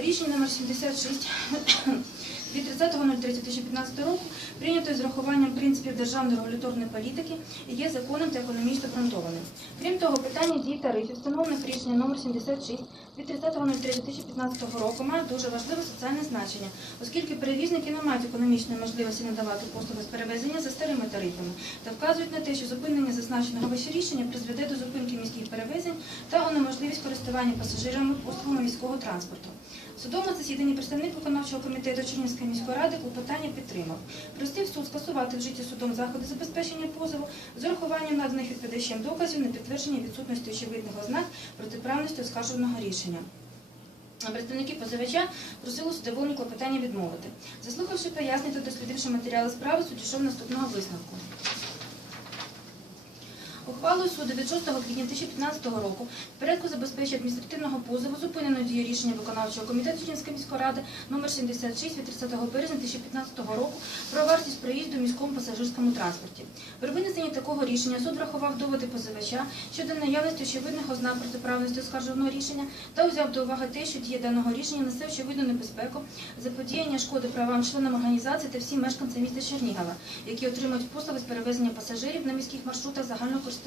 Рішення номер 76 від 30.03.2015 року прийнято з врахуванням принципів державної регуляторної політики і є законним та економічно обґрунтованим. Крім того, питання дій тарифів, встановлених рішенням номер 76 від 30.03.2015 року має дуже важливе соціальне значення, оскільки перевізники не мають економічної можливості надавати послуги з перевезення за старими тарифами та вказують на те, що зупинення зазначеного вище рішення призведе до зупинки міських перевезень та унеможливість користування пасажирами послугами міського транспорту. В судовому засіданні представник виконавчого комітету Чернівської міської ради клопотання підтримав. Просив суд скасувати вжиті судом заходи забезпечення позову з урахуванням наданих відповідачем доказів на підтвердження відсутності очевидних ознак протиправності оскарженого рішення. Представники позивача просили судовому клопотання відмовити. Заслухавши пояснення та дослідивши матеріали справи, суд дійшов наступного висновку. Ухвалою суду від 6 квітня 2015 року в порядку забезпечення адміністративного позову зупинено дію рішення виконавчого комітету Чернівської міської ради номер 76 від 30 березня 2015 року про вартість проїзду в міському пасажирському транспорті. При винесенні такого рішення суд врахував доводи позивача щодо наявності очевидних ознак протиправності оскарженого рішення та узяв до уваги те, що дія даного рішення несе очевидну небезпеку заподіяння шкоди правам членам організації та всім мешканцям міста Чернігова, які отримують послуги з перевезення пасажирів на міських маршрутах загального користування,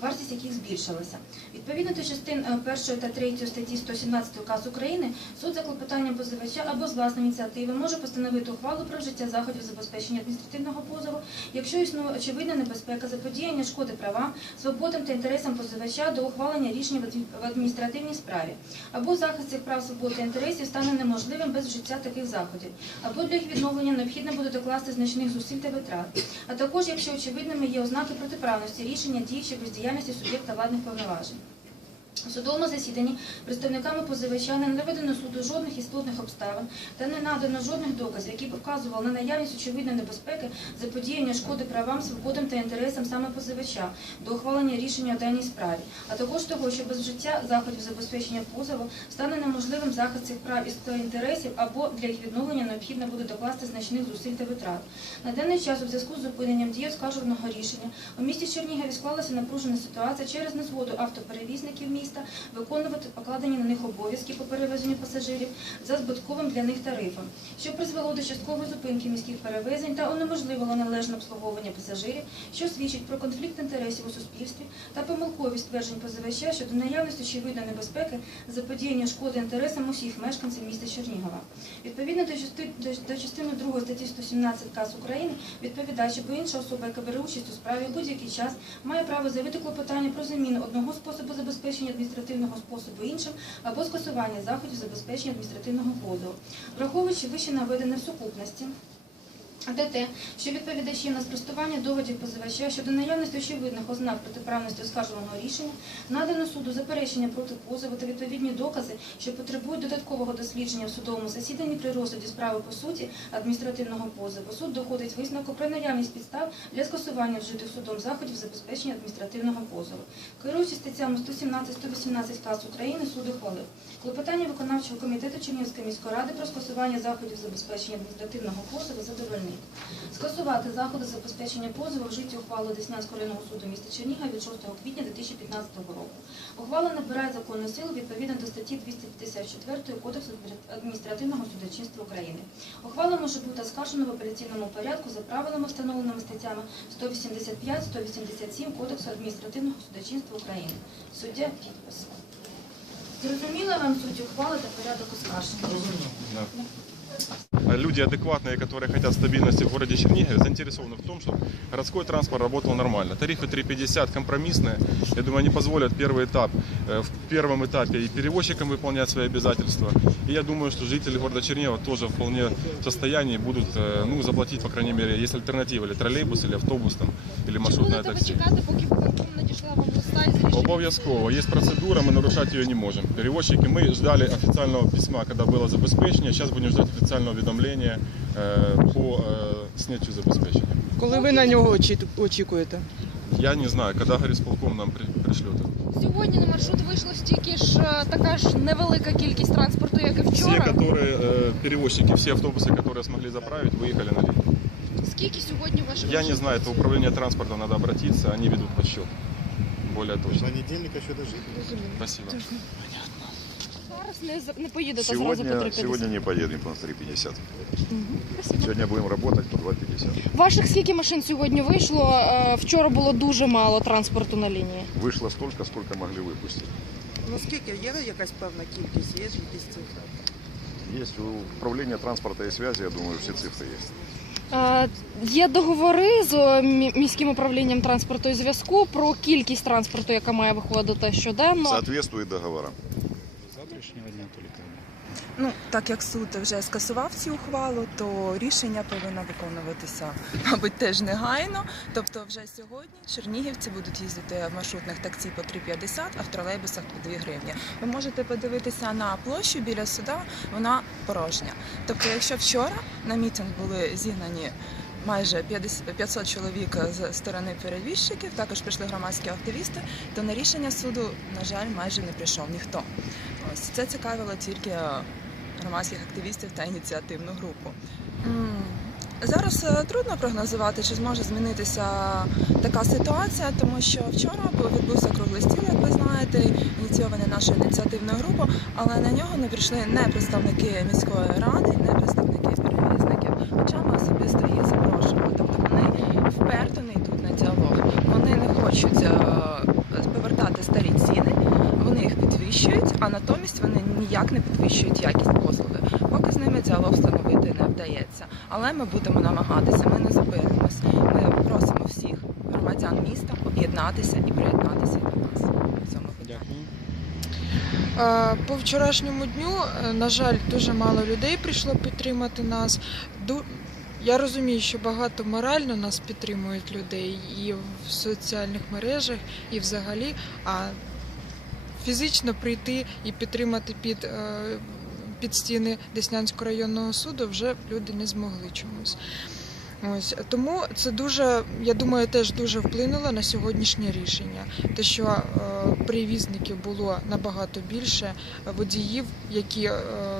вартість яких збільшилася. Відповідно до частин 1 та 3 статті 117 КАС України, суд за клопотанням позивача або з власної ініціативи може постановити ухвалу про вжиття заходів забезпечення адміністративного позову, якщо існує очевидна небезпека заподіяння шкоди правам, свободам та інтересам позивача до ухвалення рішення в адміністративній справі, або захист цих прав, свобод та інтересів стане неможливим без вжиття таких заходів, або для їх відновлення необхідно буде докласти значних зусиль та витрат, а також якщо очевидними є ознаки протиправності рішення дій чи бездіяльності суб'єкта владних повноважень. У судовому засіданні представниками позивача не наведено суду жодних істотних обставин та не надано жодних доказів, які б вказували на наявність очевидної небезпеки заподіяння шкоди правам, свободам та інтересам саме позивача до ухвалення рішення у даній справі, а також того, що без вжиття заходів забезпечення позову стане неможливим захист цих прав і інтересів або для їх відновлення необхідно буде докласти значних зусиль та витрат. На даний час у зв'язку з зупиненням дії оскарженого рішення у місті Чернігові склалася напружена ситуація через незгоду автоперевізників міста виконувати покладені на них обов'язки по перевезенню пасажирів за збитковим для них тарифом, що призвело до часткової зупинки міських перевезень та унеможливило належне обслуговування пасажирів, що свідчить про конфлікт інтересів у суспільстві та помилковість тверджень позивача щодо наявності очевидної небезпеки заподіяння шкоди інтересам усіх мешканців міста Чернігова. Відповідно до частини, до, до частини 2 статті 117 КАС України, відповідач або інша особа, яка бере участь у справі будь-який час, має право заявити клопотання про заміну одного способу забезпечення адміністративного способу іншим або скасування заходів забезпечення адміністративного позову. Враховуючи вище наведене в сукупності, де те, що відповідачі на спростування доводів позивача щодо наявності очевидних ознак протиправності оскаржуваного рішення надано суду заперечення проти позову та відповідні докази, що потребують додаткового дослідження в судовому засіданні при розгляді справи по суті адміністративного позову. Суд доходить висновку про наявність підстав для скасування вжитих судом заходів забезпечення адміністративного позову. Керуючись статтями 117-118 КАС України, суд ухвалив клопотання виконавчого комітету Чернівської міської ради про скасування заходів забезпечення адміністративного позову задовольнити. Скасувати заходи забезпечення позову вжиті ухвалою Деснянського районного суду міста Черніга від 6 квітня 2015 року. Ухвала набирає законну силу відповідно до статті 254 Кодексу адміністративного судочинства України. Ухвала може бути оскаржена в апеляційному порядку за правилами, встановленими статтями 185-187 Кодексу адміністративного судочинства України. Суддя підпис. Зрозуміла вам суть ухвали та порядок оскарження? Да. Люди адекватные, которые хотят стабильности в городе Чернигове, заинтересованы в том, чтобы городской транспорт работал нормально. Тарифы 3,50 компромиссные. Я думаю, они позволят первый этап, э, в первом этапе и перевозчикам выполнять свои обязательства. И я думаю, что жители города Чернигова тоже вполне в состоянии будут э, ну, заплатить, по крайней мере, есть альтернатива, или троллейбус, или автобус, там, или Чи маршрутное будете ви такси. чекати, поки виконком надійшла вам листа із рішенням? Обов'язково. Есть процедура, мы нарушать ее не можем. Перевозчики, мы ждали официального письма, когда было забезпечение, сейчас будем ждать официального уведомления э, по э, снятию забезпечения. Коли ви на нього очі- очікуєте? Я не знаю, когда горисполком нам при, пришлет. Сьогодні на маршрут вийшло стільки ж е, така ж невелика кількість транспорту, як і Все, вчора. которые э, перевозчики, все автобусы, которые смогли заправить, выехали на линию. Скільки сьогодні ваших Я не знаю, это управление транспортом, надо обратиться, они ведут подсчет. Более точно. Понедельник еще дожить. Спасибо. Зараз не, з- не поїдете зразу по Сегодня, 3,50? сегодня не поедем по 3,50. Мгм, спасибо. Сегодня будем работать по 2,50. Ваших скільки машин сьогодні вийшло? Е, Вчора було дуже мало транспорту на лінії. Вышло столько, сколько могли выпустить. Ну скільки є якась певна кількість, є ж якісь цифри? Есть у управления транспорта и связи, я думаю, все цифры есть. Є договори з е, міським управлінням транспорту і зв'язку про кількість транспорту, яка має виходити щоденно. Соответствует договорам. завтрашнього дня тільки. Ну, так як суд вже скасував цю ухвалу, то рішення повинно виконуватися, мабуть, теж негайно. Тобто, вже сьогодні чернігівці будуть їздити в маршрутних таксі по 3,50, а в тролейбусах по 2 гривні. Ви можете подивитися на площу біля суда, вона порожня. Тобто, якщо вчора на мітинг були зігнані майже 50 500 чоловік з сторони перевізчиків, також прийшли громадські активісти, то на рішення суду, на жаль, майже не прийшов ніхто. Ось це цікавило тільки громадських активістів та ініціативну групу. Зараз е, трудно прогнозувати, чи зможе змінитися така ситуація, тому що вчора відбувся круглий стіл, як ви знаєте, ініційований нашою ініціативною групою, але на нього не прийшли не представники міської ради, не перевізників. Хоча ми особисто їх запрошували. Тобто вони вперто не йдуть на діалог. Вони не хочуть е, повертати старі ціни, вони їх підвищують, а натомість вони ніяк не підвищують якість послуги. Поки з ними діалог встановити не вдається. Але ми будемо намагатися, ми не зупинимось. Ми просимо всіх громадян міста об'єднатися і приєднатися до нас. Дякую. По вчорашньому дню, е, на жаль, дуже мало людей прийшло підтримати нас. Я розумію, що багато морально нас підтримують людей і в соціальних мережах, і взагалі. А фізично прийти і підтримати під, е, під стіни Деснянського районного суду вже люди не змогли чомусь. Ось тому це дуже, я думаю, теж дуже вплинуло на сьогоднішнє рішення. Те, що е, перевізників було набагато більше, водіїв, які е,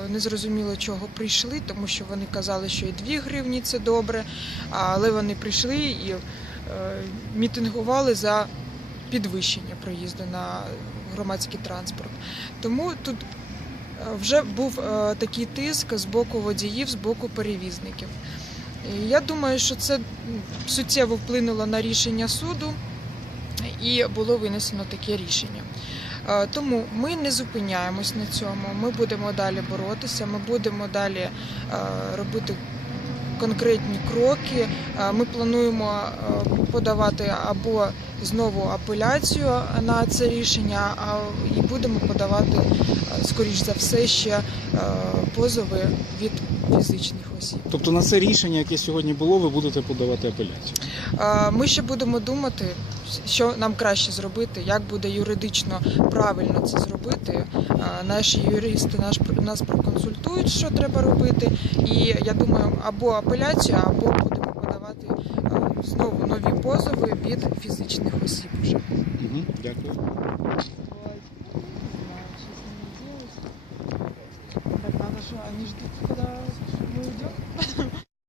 не зрозуміло чого прийшли, тому що вони казали, що і 2 гривні це добре, але вони прийшли і е, мітингували за підвищення проїзду на громадський транспорт. Тому тут е, вже був е, такий тиск з боку водіїв, з боку перевізників. Я думаю, що це суттєво вплинуло на рішення суду і було винесено таке рішення. Е, Тому ми не зупиняємось на цьому. Ми будемо далі боротися, ми будемо далі е, робити конкретні кроки. Е, Ми плануємо подавати або знову апеляцію на це рішення, і будемо подавати, е, скоріш за все, ще е, позови від фізичних осіб. Тобто на це рішення, яке сьогодні було, ви будете подавати апеляцію. Е, Ми ще будемо думати, що нам краще зробити, як буде юридично правильно це зробити. Наші юристи наш нас проконсультують, що треба робити. І я думаю, або апеляцію, або будемо знову нові позови від фізичних осіб. Вже Угу. Дякую. Так надо же, они ждут, когда мы уйдем.